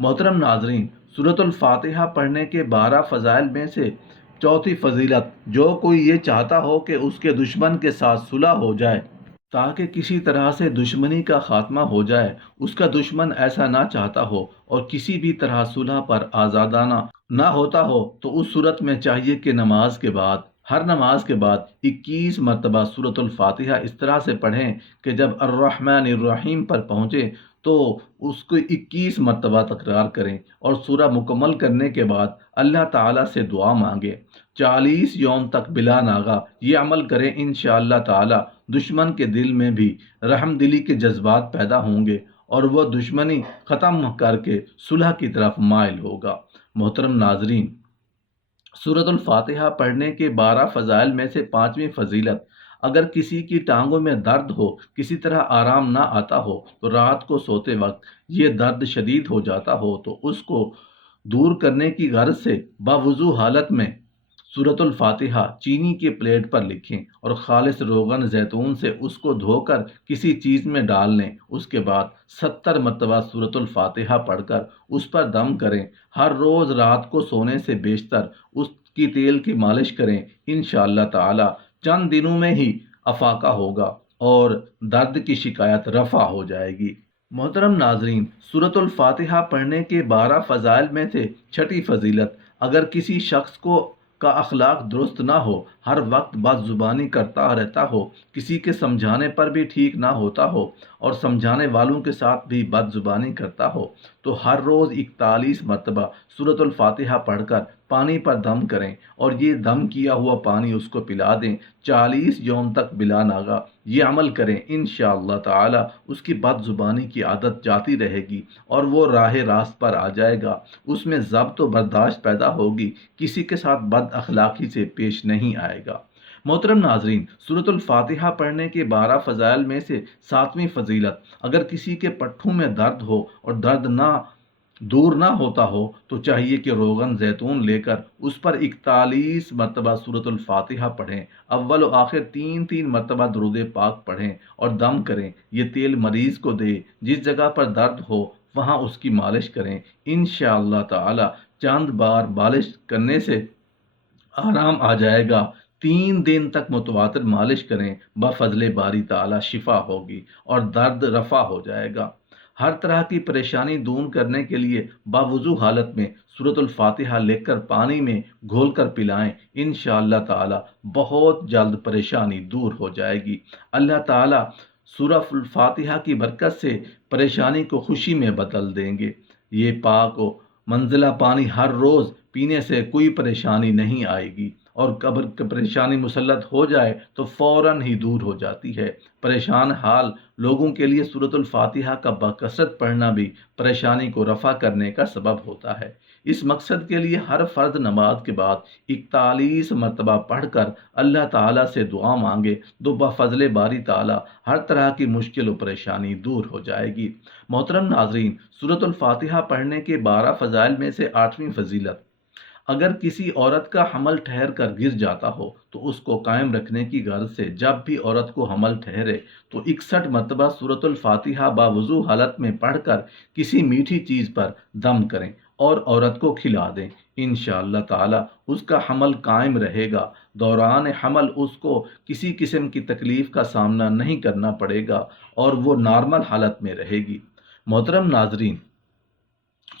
محترم ناظرین، سورۃ الفاتحہ پڑھنے کے 12 فضائل میں سے چوتھی فضیلت، جو کوئی یہ چاہتا ہو کہ اس کے دشمن کے ساتھ صلح ہو جائے تاکہ کسی طرح سے دشمنی کا خاتمہ ہو جائے، اس کا دشمن ایسا نہ چاہتا ہو اور کسی بھی طرح صلح پر آزادانہ نہ ہوتا ہو، تو اس صورت میں چاہیے کہ ہر نماز کے بعد 21 مرتبہ سورۃ الفاتحہ اس طرح سے پڑھیں کہ جب الرحمن الرحیم پر پہنچے تو اس کو 21 مرتبہ تکرار کریں، اور سورہ مکمل کرنے کے بعد اللہ تعالیٰ سے دعا مانگیں۔ 40 یوم تک بلا ناغہ یہ عمل کریں، انشاءاللہ تعالیٰ دشمن کے دل میں بھی رحم دلی کے جذبات پیدا ہوں گے اور وہ دشمنی ختم کر کے صلح کی طرف مائل ہوگا۔ محترم ناظرین، سورۃ الفاتحہ پڑھنے کے 12 فضائل میں سے 5ویں فضیلت، اگر کسی کی ٹانگوں میں درد ہو، کسی طرح آرام نہ آتا ہو، تو رات کو سوتے وقت یہ درد شدید ہو جاتا ہو تو اس کو دور کرنے کی غرض سے باوضو حالت میں سورۃ الفاتحہ چینی کے پلیٹ پر لکھیں اور خالص روغن زیتون سے اس کو دھو کر کسی چیز میں ڈال لیں۔ اس کے بعد 70 مرتبہ سورۃ الفاتحہ پڑھ کر اس پر دم کریں۔ ہر روز رات کو سونے سے بیشتر اس کی تیل کی مالش کریں، انشاءاللہ تعالی چند دنوں میں ہی افاقہ ہوگا اور درد کی شکایت رفع ہو جائے گی۔ محترم ناظرین، سورۃ الفاتحہ پڑھنے کے 12 فضائل میں سے چھٹی فضیلت، اگر کسی شخص کا اخلاق درست نہ ہو، ہر وقت بد زبانی کرتا رہتا ہو، کسی کے سمجھانے پر بھی ٹھیک نہ ہوتا ہو اور سمجھانے والوں کے ساتھ بھی بد زبانی کرتا ہو، تو ہر روز 41 مرتبہ سورۃ الفاتحہ پڑھ کر پانی پر دم کریں اور یہ دم کیا ہوا پانی اس کو پلا دیں۔ 40 یوم تک بلا ناغہ یہ عمل کریں، انشاءاللہ تعالی اس کی بد زبانی کی عادت جاتی رہے گی اور وہ راہ راست پر آ جائے گا، اس میں ضبط و برداشت پیدا ہوگی، کسی کے ساتھ بد اخلاقی سے پیش نہیں آئے گا۔ محترم ناظرین، سورۃ الفاتحہ پڑھنے کے 12 فضائل میں سے 7ویں فضیلت، اگر کسی کے پٹھوں میں درد ہو اور درد دور نہ ہوتا ہو تو چاہیے کہ روغن زیتون لے کر اس پر 41 مرتبہ سورۃ الفاتحہ پڑھیں، اول و آخر 3 مرتبہ درود پاک پڑھیں اور دم کریں۔ یہ تیل مریض کو دے، جس جگہ پر درد ہو وہاں اس کی مالش کریں، انشاءاللہ تعالی چند بار مالش کرنے سے آرام آ جائے گا۔ 3 دن تک متواتر مالش کریں، بفضل باری تعالی شفا ہوگی اور درد رفع ہو جائے گا۔ ہر طرح کی پریشانی دور کرنے کے لیے باوضو حالت میں سورۃ الفاتحہ لکھ کر پانی میں گھول کر پلائیں، انشاءاللہ تعالی بہت جلد پریشانی دور ہو جائے گی۔ اللہ تعالی سورۃ الفاتحہ کی برکت سے پریشانی کو خوشی میں بدل دیں گے۔ یہ پاک و منزلہ پانی ہر روز پینے سے کوئی پریشانی نہیں آئے گی، اور قبر کی پریشانی مسلط ہو جائے تو فوراً ہی دور ہو جاتی ہے۔ پریشان حال لوگوں کے لیے سورۃ الفاتحہ کا بکثرت پڑھنا بھی پریشانی کو رفع کرنے کا سبب ہوتا ہے۔ اس مقصد کے لیے ہر فرض نماز کے بعد 41 مرتبہ پڑھ کر اللہ تعالیٰ سے دعا مانگے تو بفضل باری تعالیٰ ہر طرح کی مشکل و پریشانی دور ہو جائے گی۔ محترم ناظرین، سورۃ الفاتحہ پڑھنے کے 12 فضائل میں سے 8ویں فضیلت، اگر کسی عورت کا حمل ٹھہر کر گر جاتا ہو تو اس کو قائم رکھنے کی غرض سے جب بھی عورت کو حمل ٹھہرے تو 61 مرتبہ سورۃ الفاتحہ باوضو حالت میں پڑھ کر کسی میٹھی چیز پر دم کریں اور عورت کو کھلا دیں، انشاءاللہ تعالی اس کا حمل قائم رہے گا۔ دوران حمل اس کو کسی قسم کی تکلیف کا سامنا نہیں کرنا پڑے گا اور وہ نارمل حالت میں رہے گی۔ محترم ناظرین،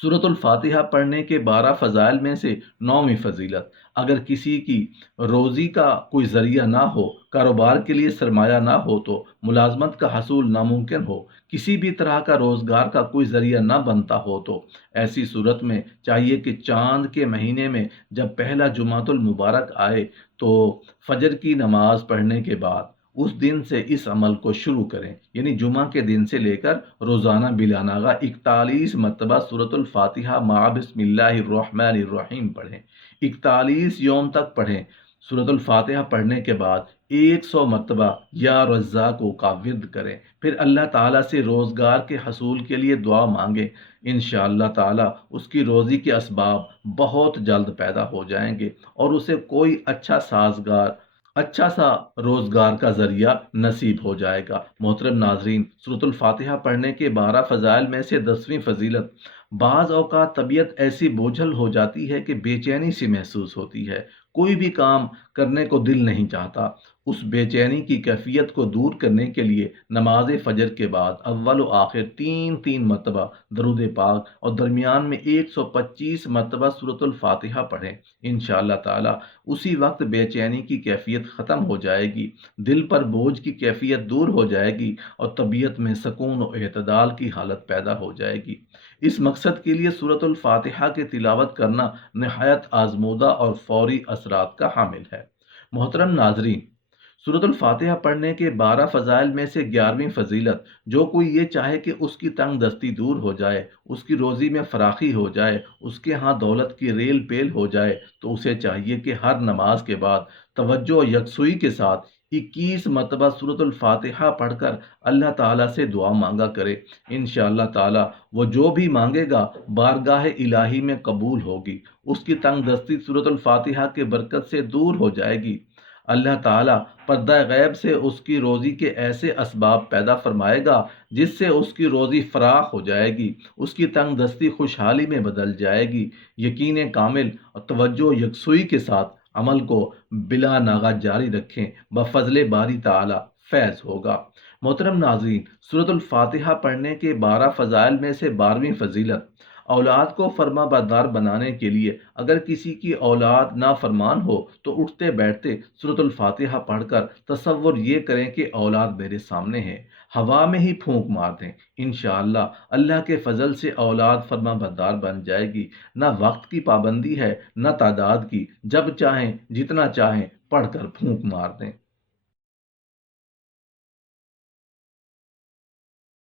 سورۃ الفاتحہ پڑھنے کے 12 فضائل میں سے 9ویں فضیلت، اگر کسی کی روزی کا کوئی ذریعہ نہ ہو، کاروبار کے لیے سرمایہ نہ ہو تو ملازمت کا حصول ناممکن ہو، کسی بھی طرح کا روزگار کا کوئی ذریعہ نہ بنتا ہو، تو ایسی صورت میں چاہیے کہ چاند کے مہینے میں جب پہلا جمعۃ المبارک آئے تو فجر کی نماز پڑھنے کے بعد اس دن سے اس عمل کو شروع کریں، یعنی جمعہ کے دن سے لے کر روزانہ بلا ناغہ 41 مرتبہ سورۃ الفاتحہ مع بسم اللہ الرحمن الرحیم پڑھیں، 41 یوم تک پڑھیں۔ سورۃ الفاتحہ پڑھنے کے بعد 100 مرتبہ یا رزاق کا ورد کریں، پھر اللہ تعالیٰ سے روزگار کے حصول کے لیے دعا مانگیں، انشاءاللہ تعالیٰ اس کی روزی کے اسباب بہت جلد پیدا ہو جائیں گے اور اسے کوئی اچھا سا روزگار کا ذریعہ نصیب ہو جائے گا۔ محترم ناظرین، سورۃ الفاتحہ پڑھنے کے 12 فضائل میں سے 10ویں فضیلت، بعض اوقات طبیعت ایسی بوجھل ہو جاتی ہے کہ بے چینی سی محسوس ہوتی ہے، کوئی بھی کام کرنے کو دل نہیں چاہتا۔ اس بے چینی کی کیفیت کو دور کرنے کے لیے نماز فجر کے بعد اول و آخر تین تین مرتبہ درود پاک اور درمیان میں 125 مرتبہ سورۃ الفاتحہ پڑھیں۔ انشاءاللہ تعالی اسی وقت بے چینی کی کیفیت ختم ہو جائے گی، دل پر بوجھ کی کیفیت دور ہو جائے گی اور طبیعت میں سکون و اعتدال کی حالت پیدا ہو جائے گی۔ اس مقصد کے لیے سورۃ الفاتحہ کی تلاوت کرنا نہایت آزمودہ اور فوری اثرات کا حامل ہے۔ محترم ناظرین، سورۃ الفاتحہ پڑھنے کے 12 فضائل میں سے 11ویں فضیلت، جو کوئی یہ چاہے کہ اس کی تنگ دستی دور ہو جائے، اس کی روزی میں فراخی ہو جائے، اس کے ہاں دولت کی ریل پیل ہو جائے، تو اسے چاہیے کہ ہر نماز کے بعد توجہ و یکسوئی کے ساتھ 21 مرتبہ سورۃ الفاتحہ پڑھ کر اللہ تعالیٰ سے دعا مانگا کرے۔ انشاءاللہ تعالیٰ وہ جو بھی مانگے گا بارگاہ الہی میں قبول ہوگی، اس کی تنگ دستی سورۃ الفاتحہ کے برکت سے دور ہو جائے گی۔ اللہ تعالیٰ پردہ غیب سے اس کی روزی کے ایسے اسباب پیدا فرمائے گا جس سے اس کی روزی فراخ ہو جائے گی، اس کی تنگ دستی خوشحالی میں بدل جائے گی۔ یقین کامل اور توجہ یکسوئی کے ساتھ عمل کو بلا ناغہ جاری رکھیں، بفضل باری تعالیٰ فیض ہوگا۔ محترم ناظرین، سورۃ الفاتحہ پڑھنے کے 12 فضائل میں سے 12ویں فضیلت، اولاد کو فرما بردار بنانے کے لیے اگر کسی کی اولاد نافرمان ہو تو اٹھتے بیٹھتے سورۃ الفاتحہ پڑھ کر تصور یہ کریں کہ اولاد میرے سامنے ہے، ہوا میں ہی پھونک مار دیں، انشاءاللہ اللہ کے فضل سے اولاد فرما بردار بن جائے گی۔ نہ وقت کی پابندی ہے نہ تعداد کی، جب چاہیں جتنا چاہیں پڑھ کر پھونک مار دیں۔